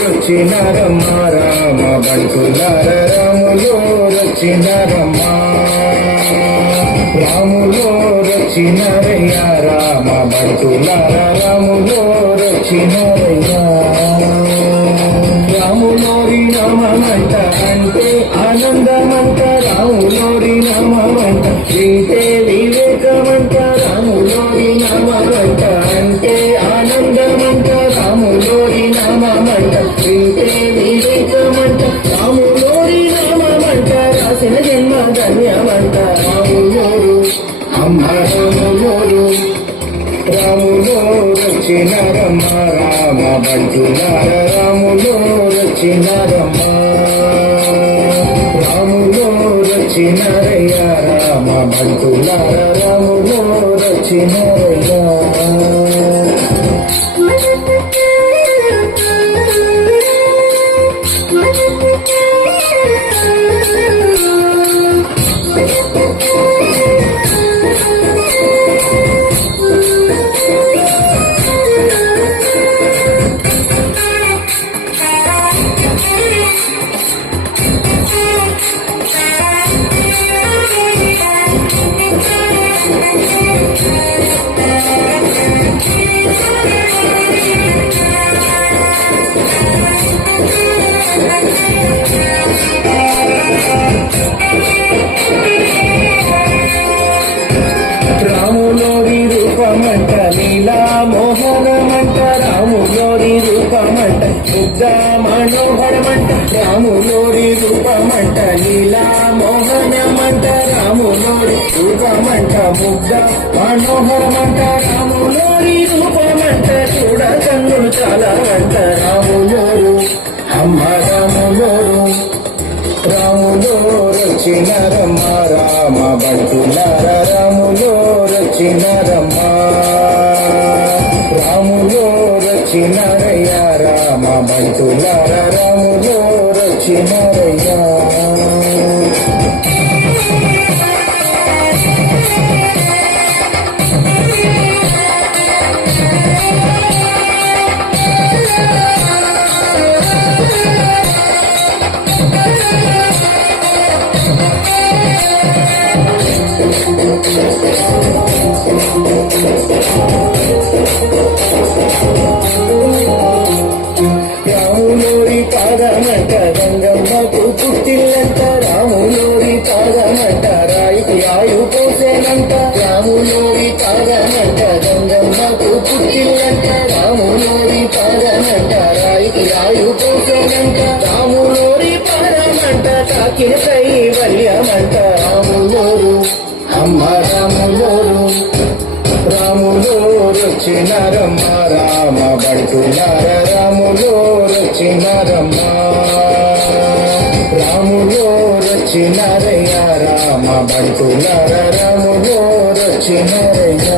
రచినారమ్మ రామ బంటులార రాములో రచినారమ్మ రాములో రయ్యా రామ బంటులార రాములో రయ్యా రాములోరి నామంట అంటే ఆనందమంట రాములోరి నామంట వింటే వివేకమంట రాములోరి నమ రచిన రామ బంటులార రాములో రచిన రమ్మ రాములో రచిన రయ్య రామ బంటులార రాములో రచిన రయ్య రూపమంట లీలా మోహనమంట రాములోని రూపమంట బుద్ధ మనోహరమంట రాములోని రూపమంట లీలా మోహనమంట రాములోని రూపమంట బుద్ధ మనోహరమంట రాములోని రూపమంట చూడ కన్నులు చాలా అంట రాములోరు అమ్మ రాములోరు రాములో రచిన రమ్మ రామ బంటులార రాములో రచిన రమ్మ రాములో రచిన రయ్య రామ బంటులార రాములో రచిన రయ్యా తాకిన కైవల్యమంట అమ్మ రాములోరు. రాములో రచిన రమ్మ రామ బంటులార రాములో రచిన రమ్మ రాములో రచిన రయ్య రామ బంటులార రాములో రచిన రయ్య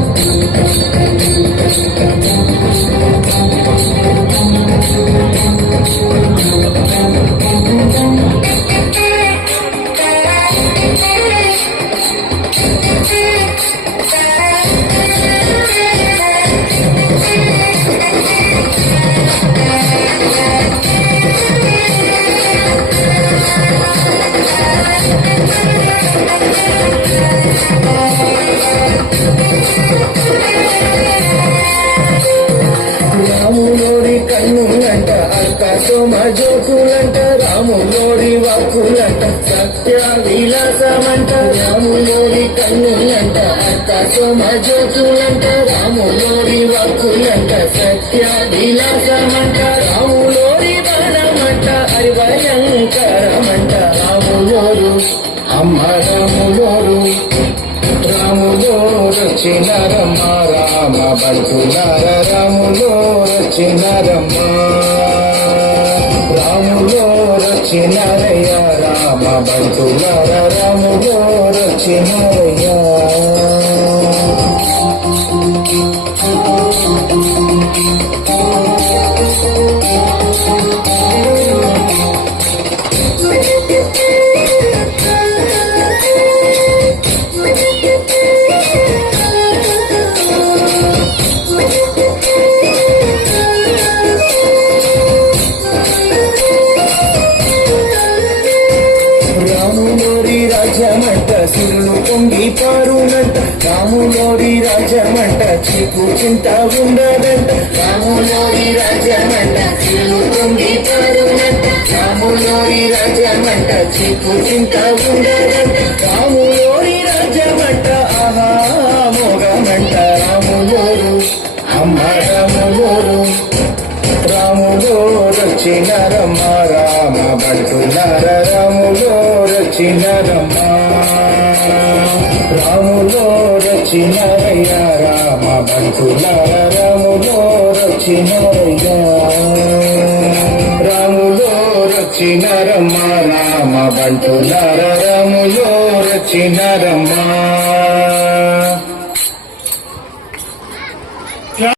Thank you. రాములోరి వాక్కులంట సత్య విలాసమంట రాములోరి కన్నులంట అక్క సోమ జ్యోతులంట రాములోరి వాక్కులంట సత్య విలాసమంట రాములోరి బాణమంట హరిభయంకరమంట రాములోరు అమ్మ రాములోరు రాములో రచిన రామ బంటులార రాములో రచిన రచిన రయ్య రామ చిన్ను పొంగి పారునంట రాములోడి రాజమంట చిక్కు చింత ఉండదంట. రాములోడి రాజమంట చిన్ను పొంగి పారునంట రాములోడి రాజమంట చిక్కు చింత ఉండదంట. రాములోడి రాజమంట ఆహా మోగమంట. రాములోడు అమ్మ రాములోరు. రాములోరొచ్చిన రమ్మ రామ భట్టులార రాములోరొచ్చిన రమ్మ రాములో రచిన రామ భక్తుల రాములో రచిన రాములో రచిన రమ్మ రామ బంటులార రాములో రచిన రమ్మ